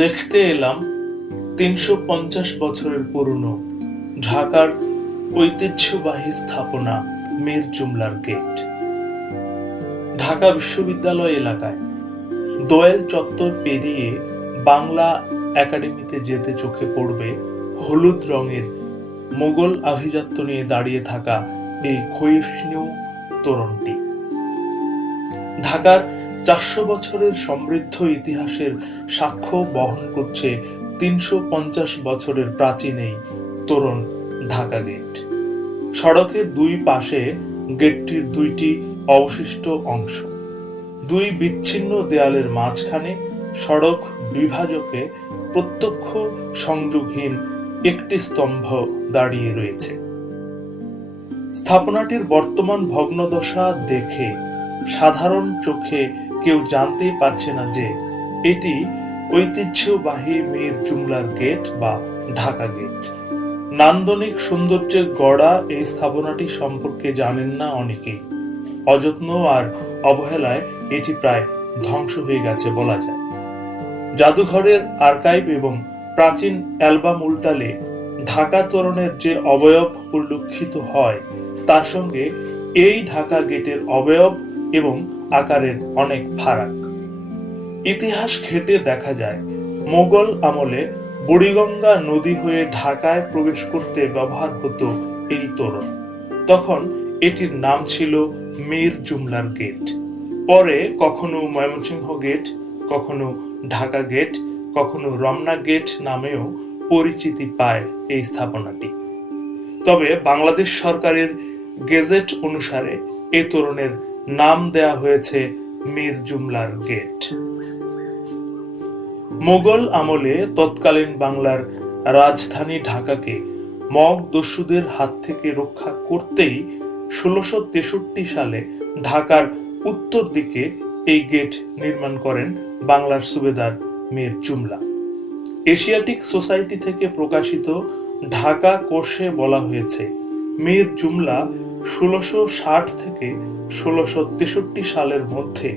দেখতে এলাম ৩৫০ বছরের পুরনো ঢাকার ঐতিহ্যবাহী স্থাপনা মীর জুমলার গেট। ঢাকা বিশ্ববিদ্যালয় এলাকায় দোয়েল চত্বর পেরিয়ে বাংলা একাডেমিতে যেতে চোখে পড়বে হলুদ রঙের মোগল আভিজাত্য নিয়ে দাঁড়িয়ে থাকা এই ক্ষয়িষ্ণু তোরণটি। ঢাকার ৪০০ বছরের সমৃদ্ধ ইতিহাসের সাক্ষ্য বহন করছে ৩৫০ বছরের প্রাচীন এই তোরণ ঢাকা গেট। সড়কের দুই পাশে গেটটির দুইটি অবশিষ্ট অংশ, দুই বিচ্ছিন্ন দেয়ালের মাঝখানে সড়ক বিভাজকে প্রত্যক্ষ সংযোগহীন একটি স্তম্ভ দাঁড়িয়ে রয়েছে। স্থাপনাটির বর্তমান ভগ্নদশা দেখে সাধারণ চোখে কেউ জানতেই পারছে না যে এটি ঐতিহ্যবাহী মীর জুমলার গেট বা ঢাকা গেট। নান্দনিক সৌন্দর্যে গড়া এই স্থাপনাটি সম্পর্কে জানেন না অনেকেই। অযত্ন আর অবহেলায় এটি প্রায় ধ্বংস হয়ে গেছে বলা যায়। জাদুঘরের আর্কাইভ এবং প্রাচীন অ্যালবাম উল্টালে ঢাকা তোরণের যে অবয়ব পরিলক্ষিত হয় তার সঙ্গে এই ঢাকা গেটের অবয়ব এবং আকারের অনেক ফারাক। ইতিহাস ঘেঁটে দেখা যায় মোগল আমলে বুড়িগঙ্গা নদী হয়ে ঢাকায় প্রবেশ করতে ব্যবহার হতো এই তোরণ। তখন এটির নাম ছিল মীর জুমলার গেট। পরে কখনো ময়মনসিংহ গেট, কখনো ঢাকা গেট, কখনো রমনা গেট নামেও পরিচিতি পায় এই স্থাপনাটি। তবে বাংলাদেশ সরকারের গেজেট অনুসারে এই তোরণের নাম দেয়া হয়েছে মীর জুমলার গেট। মোগল আমলে তৎকালীন বাংলার রাজধানী ঢাকাকে মগ দস্যুদের হাত থেকে রক্ষা করতেই ১৬৬৩ সালে ঢাকার উত্তর দিকে এই গেট নির্মাণ করেন বাংলার সুবেদার মীর জুমলা। এশিয়াটিক সোসাইটি থেকে প্রকাশিত ঢাকা কোষে বলা হয়েছে, মীর জুমলা ১৬৬০ থেকে ১৬৬৩ সালের মধ্যে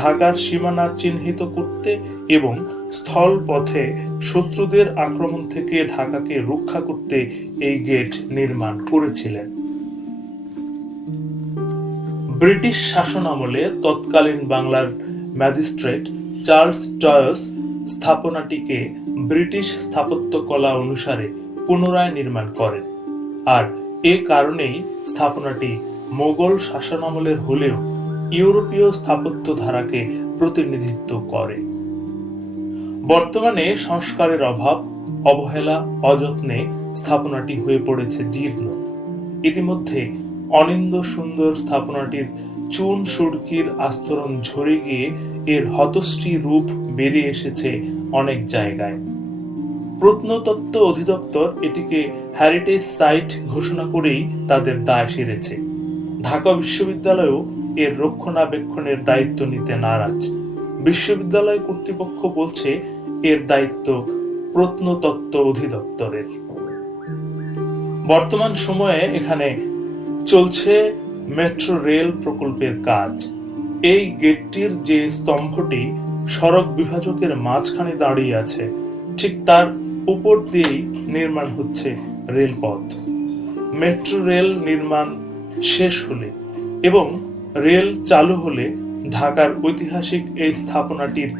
ঢাকার সীমানা চিহ্নিত করতে এবং স্থল পথে শত্রুদের আক্রমণ থেকে ঢাকাকে রক্ষা করতে এই গেট নির্মাণ করেছিলেন। ব্রিটিশ শাসন আমলে তৎকালীন বাংলার ম্যাজিস্ট্রেট চার্লস ডয়েস স্থাপনাটিকে ব্রিটিশ স্থাপত্যকলা অনুসারে পুনরায় নির্মাণ করেন, আর এ কারণেই স্থাপনাটি মোগল শাসনামলের হলেও ইউরোপীয় স্থাপত্য ধারাকে প্রতিনিধিত্ব করে। বর্তমানে সংস্কারের অভাব, অবহেলা, অযত্নে স্থাপনাটি হয়ে পড়েছে জীর্ণ। ইতিমধ্যে অনিন্দ্য সুন্দর স্থাপনাটির চুন সুড়কির আস্তরণ ঝরে গিয়ে এর হতশ্রী রূপ বেরিয়ে এসেছে অনেক জায়গায়। প্রত্নতত্ত্ব অধিদপ্তর এটিকে হেরিটেজ সাইট ঘোষণা করেই তাদের দায় সেরেছে। ঢাকা বিশ্ববিদ্যালয়ও এর রক্ষণাবেক্ষণের দায়িত্ব নিতে নারাজ। বিশ্ববিদ্যালয় কর্তৃপক্ষ বলছে এর দায়িত্ব প্রত্নতত্ত্ব অধিদপ্তরের। বর্তমান সময়ে এখানে চলছে মেট্রো রেল প্রকল্পের কাজ। এই গেটটির যে স্তম্ভটি সড়ক বিভাজকের মাঝখানে দাঁড়িয়ে আছে, ঠিক তার উপর দিয়েই নির্মাণ হচ্ছে রেলপথ। মেট্রো রেল নির্মাণ শেষ হলে এবং রেল চালু হলে ঢাকার ঐতিহাসিক এই স্থাপনাটির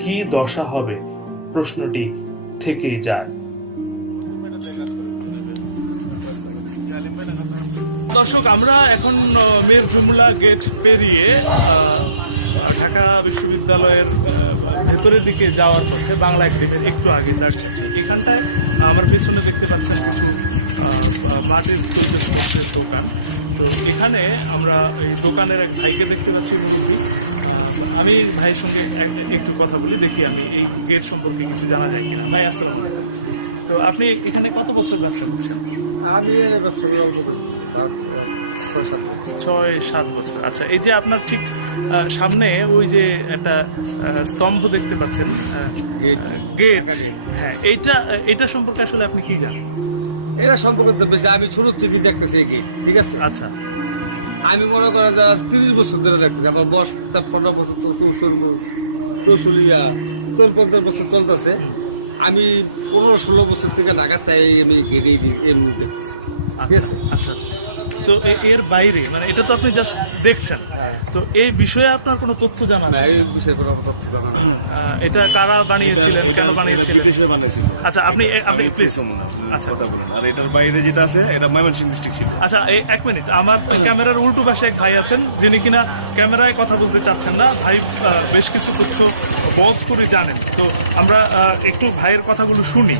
কি দশা হবে প্রশ্নটি থেকেই যায়। দর্শক, আমরা এখন মীর জুমলা গেট পেরিয়ে ঢাকা বিশ্ববিদ্যালয়ের ভেতরের দিকে যাওয়ার পথে বাংলা একাডেমির একটু আগে দাঁড়িয়ে এখানটায় আমার পেছনে দেখতে পাচ্ছেন বাজেট দোকান। তো এখানে আমরা এই দোকানের এক ভাইকে দেখতে পাচ্ছি। আমি ভাইয়ের সঙ্গে একটু কথা বলি, দেখি আমি এই গেট সম্পর্কে কিছু জানা যায় কিনা। ভাই আসসালাম। তো আপনি এখানে কত বছর ব্যবসা করছেন? আমি ৬-৭ বছর। আচ্ছা, এই যে আপনার ঠিক সামনে ওই যে একটা স্তম্ভ দেখতে পাচ্ছেন, গেট, হ্যাঁ, এইটা সম্পর্কে আসলে আপনি কি জানেন? এটা সম্পর্কে বেশি আমি ছোট থেকে দেখতেছি কি, ঠিক আছে। আচ্ছা, আমি মনে করেন 30 বছর ধরে দেখতেছি। আমার বয়স 15 বছর, 64 রসুলিয়া 40-50 বছর চলতেছে। আমি 15-16 বছর থেকে ঢাকা, তাই আমি গেটেই এমনি দেখতেছি। ঠিক আছে? আচ্ছা আচ্ছা। তো এর বাইরে মানে এটা তো আপনি জাস্ট দেখছেন, তো এই বিষয়ে আপনার কোনো তথ্য জানা না, আছে? এই বিষয়ে কোনো তথ্য জানা নেই। এটা কারা বানিয়েছিলেন, কেন বানিয়েছিলেন? ব্রিটিশে বানিয়েছিল। আচ্ছা আপনি প্লিজ। আচ্ছা, কথা বলুন। আর এটার বাইরে যেটা আছে এটা ময়মনসিংহ ডিস্ট্রিক্ট ছিল। আচ্ছা এক মিনিট, আমার ক্যামেরার উল্টো পাশে এক ভাই আছেন যিনি কিনা ক্যামেরায় কথা বলতে চাচ্ছেন না। ভাই বেশ কিছু তথ্য বোধ করে জানেন, তো আমরা একটু ভাইয়ের কথাগুলো শুনি।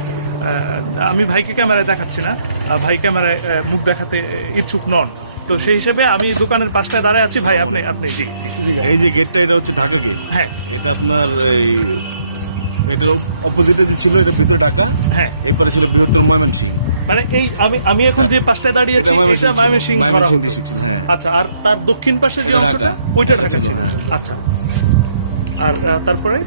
আমি ভাইকে ক্যামেরায় দেখাচ্ছি না, ভাই ক্যামেরায় মুখ দেখাতে ইচ্ছুক নন, তো সেই হিসেবে আমি দোকানের পাশটায় দাঁড়ায় আছি। ভাই আপনি আপনি জি জি। এই যে গেটটা, এটা হচ্ছে ঢাকা গেট। হ্যাঁ এটা আপনার এটা অপোজিটে যে ছিল, এটা ভিতরে ঢাকা, হ্যাঁ, এরপরে ছিল বৃহত্তর ময়মনসিংহ। মানে এই আমি এখন যে পাশটায় দাঁড়িয়েছি এটা ময়মনসিংহ করা হতো। হ্যাঁ। আচ্ছা, আর তার দক্ষিণ পাশে যে অংশটা ওইটা ঢাকা ছিল। আচ্ছা, আর তারপরে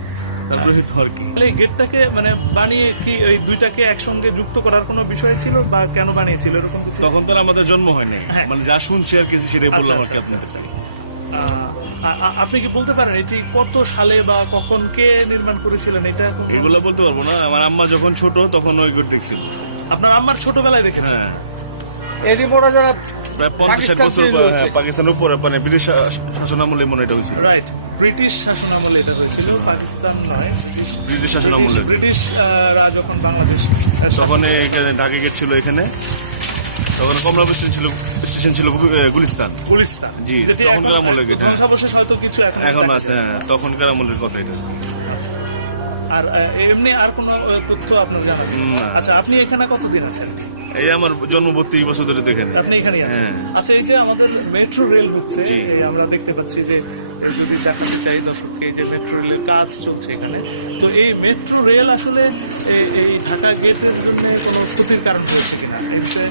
তারপরে আর কি তাহলে এই গেটটাকে মানে বানিয়ে কি ওই দুইটাকে একসঙ্গে যুক্ত করার কোনো বিষয় ছিল বা কেন বানিয়েছিল এরকম কিছু? তখন তো আর আমাদের জন্ম হয়নি, হ্যাঁ। মানে যা শুনছি আর কিছু সেটাই বললাম আর কি আচ্ছা, আপনাদের। আপনি কি বলতে পারেন এটি কত সালে বা কখন কে নির্মাণ করেছিলেন এটা? এগুলো বলতে পারবো না। আমার আম্মা যখন ছোট তখন ওই গেট দেখছিল। আপনার আম্মার ছোটবেলায় দেখেছেন? হ্যাঁ, এরই বড় যারা প্রায় 50-60 পাকিস্তান বছর তৈরি হয়েছে। পাকিস্তানের উপরে, মানে ব্রিটিশ শাসন আমলে মনে হয় এটা হয়েছিল। রাইট, ব্রিটিশ শাসনামলে এটা হয়েছিল, পাকিস্তান নয়। ব্রিটিশ শাসন আমলে ব্রিটিশরা যখন বাংলাদেশ তখন এখানে ঢাকা গেট ছিল এখানে, তখন কমলাপুর স্টেশন ছিল গুলিস্তান। গুলিস্তান, জি, যেটি তখনকার এখন- আমলের গেট, হ্যাঁ। ধ্বংসাবশেষ হয়তো কিছু এখন আছে, হ্যাঁ, তখনকার আমলের কথা এটা। আর এমনি আর কোনো তথ্য আপনার জানা আছে? না। আচ্ছা, আপনি এখানে কতদিন আছেন? এই আমার জন্ম 32 বছর ধরে দেখেন। আপনি এখানেই আছেন? হ্যাঁ। আচ্ছা, এই যে আমাদের মেট্রো রেল হচ্ছে, জি। এই আমরা দেখতে পাচ্ছি যে এই যদি দেখাতে চাই দর্শককে, এই যে মেট্রো রেলের কাজ চলছে এখানে, তো এই মেট্রো রেল আসলে এই ঢাকা গেটের জন্য কোনো ক্ষতির কারণ হয়েছে কিনা এই বিষয়ে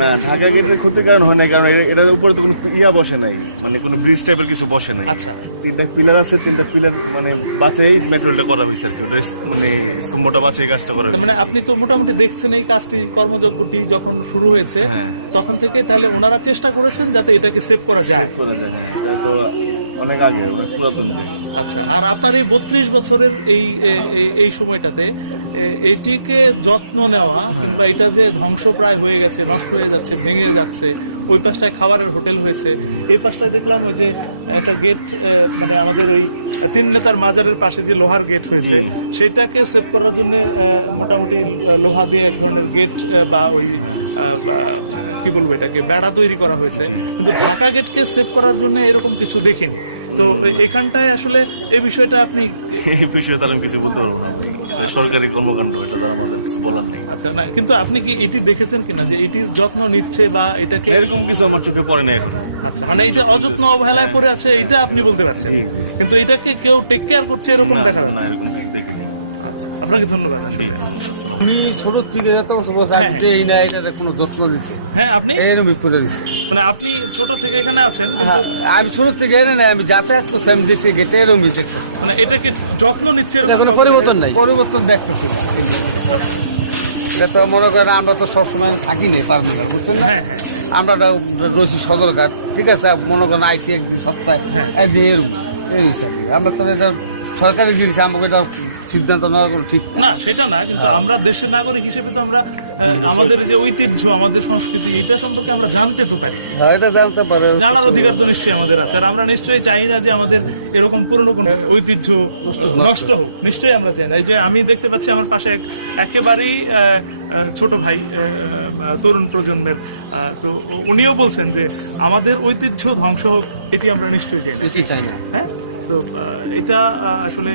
না, ঢাকা গেটের ক্ষতির কারণ হয় না, কারণ এটার উপরে তো কোনো ইয়া বসে নাই, মানে কোনো ব্রিজ টাইপের কিছু বসে নাই। আচ্ছা। 3টা পিলার আছে, 3টা পিলার মানে বাঁচাই মেট্রোলটা করা হয়েছে আর কি। মানে স্তম্ভটা বাঁচাই কাজটা করা হয়েছে। মানে আপনি তো মোটামুটি দেখছেন এই কাজটি, কর্মযজ্ঞটি যখন শুরু হয়েছে তখন থেকে, তাহলে ওনারা চেষ্টা করেছেন যাতে এটাকে সেভ করা যায়। করা যায়, হ্যাঁ। এটা তো অনেক আগে, অনেক পুরাতন দিন। আচ্ছা, আর আপনার এই 32 বছরের এই সময়টাতে এটিকে যত্ন নেওয়া, কিংবা এটা যে ধ্বংসপ্রায় হয়ে গেছে, নষ্ট হয়ে যাচ্ছে, ভেঙে যাচ্ছে, ওই পাশটায় খাবারের হোটেল হয়েছে, এই পাশটায় দেখলাম ওই যে একটা গেট, মানে আমাদের ওই 3 নেতার মাজারের পাশে যে লোহার গেট হয়েছে, সেটাকে সেভ করার জন্য মোটামুটি লোহা দিয়ে এক ধরনের গেট বা ওই কি বলবো এটাকে বেড়া তৈরি করা হয়েছে, কিন্তু ঢাকা গেটকে সেভ করার জন্য এরকম কিছু দেখিনি। তো এখানটায় আসলে এই বিষয়টা আপনি এই বিষয়ে তার আমি কিছু বলতে পারবো না। এটা সরকারি কর্মকাণ্ড, এটা তো আমাদের কিছু বলার নেই। আচ্ছা না, কিন্তু আপনি কি এটি দেখেছেন কিনা যে এটির যত্ন নিচ্ছে বা এটাকে এরকম কিছু আমার চোখে পড়ে না এখন। আচ্ছা, মানে এই যে অযত্ন অবহেলায় পড়ে আছে এটা আপনি বলতে পারছেন, কিন্তু এটাকে কেউ টেক কেয়ার করছে এরকম দেখা না, যাচ্ছে। এরকম দেখিনি। আপনাকে ধন্যবাদ আসলে। আমি ছোট থেকে যত বছর বয়স, আমি তো এই না এটার কোনো যত্ন দিতে হ্যাঁ, আপনি এরকম করে দিচ্ছে। মানে আপনি ছোট থেকে এখানে আছেন, হ্যাঁ, আমি ছোট থেকে এনে না, আমি যাতায়াত করছি, আমি দেখছি গেটে এরকম দেখতে। মানে এটাকে যত্ন নিচ্ছে এটা কোনো পরিবর্তন নাই। পরিবর্তন দেখতেছি না। এটা তো মনে করেন আমরা তো সবসময় থাকি না, পারবো না, বুঝছেন না? আমরা রয়েছি সদরঘাট, ঠিক আছে, মনে করেন আইসি একদিন সপ্তাহে, একদিন এরকম এই হিসাবে। আমরা তো এটা সরকারি জিনিস, আমাকে এটা সিদ্ধান্ত নেওয়া কোনো ঠিক না। না সেটা না, কিন্তু আমরা দেশের নাগরিক হিসেবে তো আমরা আমাদের যে ঐতিহ্য, আমাদের সংস্কৃতি, এটা সম্পর্কে আমরা জানতে তো পারি, হ্যাঁ, এটা জানতে পারে। জানার অধিকার তো নিশ্চয়ই আমাদের আছে। আর আমরা নিশ্চয়ই চাই না যে আমাদের এরকম পুরনো কোনো ঐতিহ্য নষ্ট হোক, নিশ্চয়ই আমরা চাই না। এই যে আমি দেখতে পাচ্ছি আমার পাশে একেবারেই ছোট ভাই, তরুণ প্রজন্মের, তো উনিও বলছেন যে আমাদের ঐতিহ্য ধ্বংস হোক, এটি আমরা নিশ্চয়ই চাই না। এটি চাই না। হ্যাঁ, তো এটা আসলে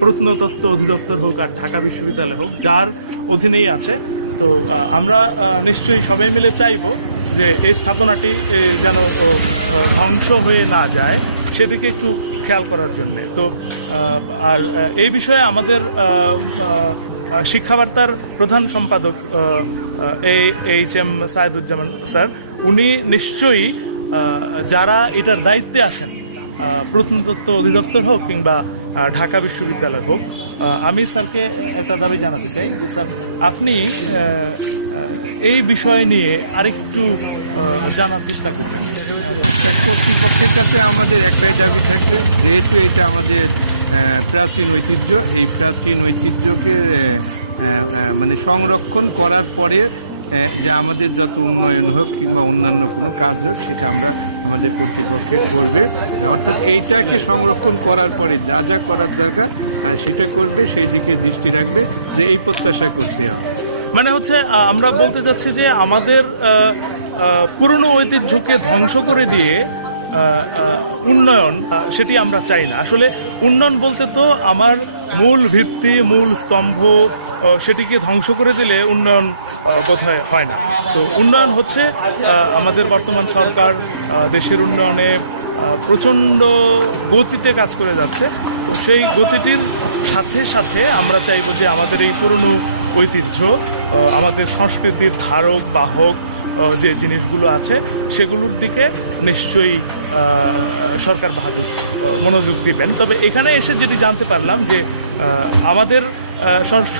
প্রত্নতত্ত্ব অধিদপ্তর হোক আর ঢাকা বিশ্ববিদ্যালয় হোক, যার অধীনেই আছে। তো আমরা নিশ্চয়ই সবাই মিলে চাইবো যে এই স্থাপনাটি যেন ধ্বংস হয়ে না যায়, সেদিকে একটু খেয়াল করার জন্যে। তো আর এই বিষয়ে আমাদের শিক্ষাবার্তার প্রধান সম্পাদক এইচ.এম. সায়েদুজ্জামান স্যার, উনি নিশ্চয়ই যারা এটার দায়িত্বে আছেন, প্রত্নতত্ত্ব অধিদপ্তর হোক কিংবা ঢাকা বিশ্ববিদ্যালয় হোক, আমি স্যারকে একটা দাবি জানাতে চাই যে স্যার, আপনি এই বিষয় নিয়ে আরেকটু জানার চেষ্টা করবেন। কর্তৃপক্ষের কাছে আমাদের একটাই দাবি থাকবে, যেহেতু এটা আমাদের প্রাচীন ঐতিহ্য। এই প্রাচীন ঐতিহ্যকে মানে সংরক্ষণ করার পরে যে আমাদের যত উন্নয়ন হোক কিংবা অন্যান্য কোনো কাজ হোক সেটা আমরা আমাদের কর্তৃপক্ষ করবে, অর্থাৎ এইটাকে সংরক্ষণ করার পরে যা যা করার দরকার সেটা করবে, সেই দিকে দৃষ্টি রাখবে, যে এই প্রত্যাশা করছি আমরা। মানে হচ্ছে আমরা বলতে চাচ্ছি যে আমাদের পুরনো ঐতিহ্যকে ধ্বংস করে দিয়ে উন্নয়ন সেটি আমরা চাই না। আসলে উন্নয়ন বলতে তো আমার মূল ভিত্তি, মূল স্তম্ভ সেটিকে ধ্বংস করে দিলে উন্নয়ন বোধহয় হয় না। তো উন্নয়ন হচ্ছে আমাদের বর্তমান সরকার দেশের উন্নয়নে প্রচণ্ড গতিতে কাজ করে যাচ্ছে। সেই গতিটির সাথে সাথে আমরা চাইব যে আমাদের এই পুরনো ঐতিহ্য, আমাদের সংস্কৃতির ধারক বাহক যে জিনিসগুলো আছে সেগুলোর দিকে নিশ্চয়ই সরকার বাহাদুর মনোযোগ দিবেন। তবে এখানে এসে যেটি জানতে পারলাম যে আমাদের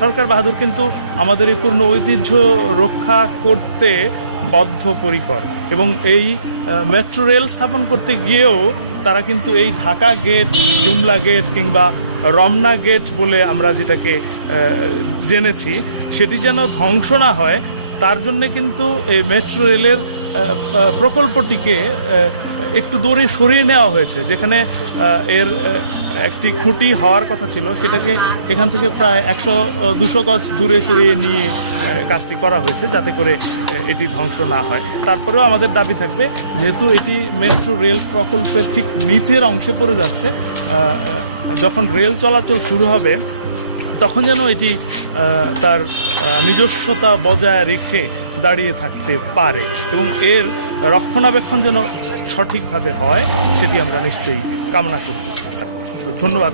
সরকার বাহাদুর কিন্তু আমাদের এই পূর্ণ ঐতিহ্য রক্ষা করতে বদ্ধপরিকর, এবং এই মেট্রো রেল স্থাপন করতে গিয়েও তারা কিন্তু এই ঢাকা গেট, জুমলা গেট কিংবা রমনা গেট বলে আমরা যেটাকে জেনেছি সেটি যেন ধ্বংস না হয় তার জন্যে কিন্তু এই মেট্রো রেলের প্রকল্পটিকে একটু দূরে সরিয়ে নেওয়া হয়েছে। যেখানে এর একটি খুঁটি হওয়ার কথা ছিল সেটাকে এখান থেকে প্রায় 100-200 গজ দূরে সরিয়ে নিয়ে কাজটি করা হয়েছে যাতে করে এটি ধ্বংস না হয়। তারপরেও আমাদের দাবি থাকবে, যেহেতু এটি মেট্রো রেল প্রকল্পের ঠিক নিচের অংশে পড়ে যাচ্ছে, যখন রেল চলাচল শুরু হবে তখন যেন এটি তার নিজস্বতা বজায় রেখে দাঁড়িয়ে থাকতে পারে এবং এর রক্ষণাবেক্ষণ যেন সঠিকভাবে হয় সেটি আমরা নিশ্চয়ই কামনা করি। ধন্যবাদ।